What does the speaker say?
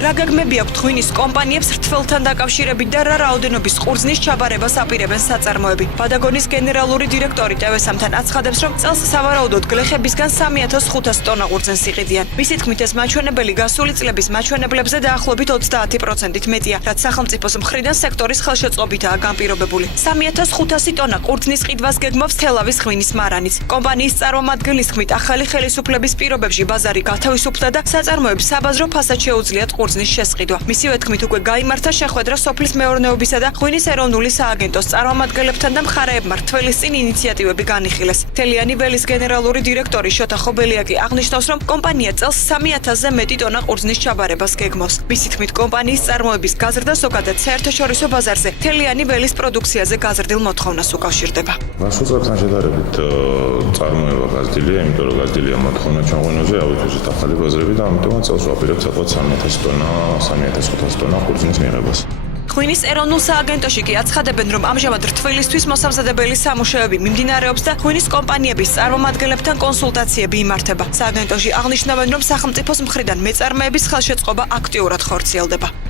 რა გეგმები აქვთ ღვინის კომპანიებს რთველთან დაკავშირებით და რა რაოდენობის ყურძნის ჩაბარებას აპირებენ საწარმოები. ბადაგონის გენერალური დირექტორი TV3-მთან აცხადებს, რომ წელს სავარაუდოდ გლეხებისგან 3500 ტონა ყურძენს იყიდიან. მისი თქმით, ეს მაჩვენებელი გასული წლების მაჩვენებლებზე დაახლოებით 30%-ით მეტია, რაც სახელმწიფოს მხრიდან სექტორის ხელშეწყობითაა განპირობებული. 3500 ტონა ყურძნის ყიდვას გეგმავს თელავის ღვინის მარანიც. კომპანიის წარმომადგენლის თქმით, ახალი ხელისუფლების პირობებში ბაზარი გათავისუფლდა და საწარმოებს საბაზრო ფასად შეუძლიათ ყურძნის შესყიდვა. მისივე თქმით, უკვე გაიმართა შეხვედრა სოფლის მეურნეობისა და ღვინის ეროვნული სააგენტოს წარმომადგენლებთან და მხარეებმა რთველის წინ ინიციატივები განიხილეს. თელიანი ველის გენერალური დირექტორი შოთა ხობელიაკი აღნიშნავს, რომ კომპანია წელს 3000-ზე მეტი ტონა ყურძნის ჩაბარებას გეგმავს. მისი თქმით, კომპანიის წარმოების გაზრდა ზოგადად საერთაშორისო ბაზარზე თელიანი ველის პროდუქციაზე გაზრდილ მოთხოვნას უკავშირდება. გასულ წელთან შედარებით წარმოება გაზრდილია, იმიტომ რომ გაზრდილია მოთხოვნა ჩაღვინოზე, აუცილებლად ახალი ბაზრები და ამიტომაც წელს ვაპირებთ საკუთარ 3000 ტონა, 3500 ტონა ყურძნის მიღებას. ღვინის ეროვნულ სააგენტოში კი აცხადებენ, რომ ამჟამად რთველისთვის მოსამზადებელი სამუშაოები მიმდინარეობს და ღვინის კომპანიების წარმომადგენლებთან კონსულტაციები იმართება. სააგენტოში აღნიშნავენ, რომ სახელმწიფოს მხრიდან მეწარმეების ხელშეწყობა აქტიურად ხორციელდება.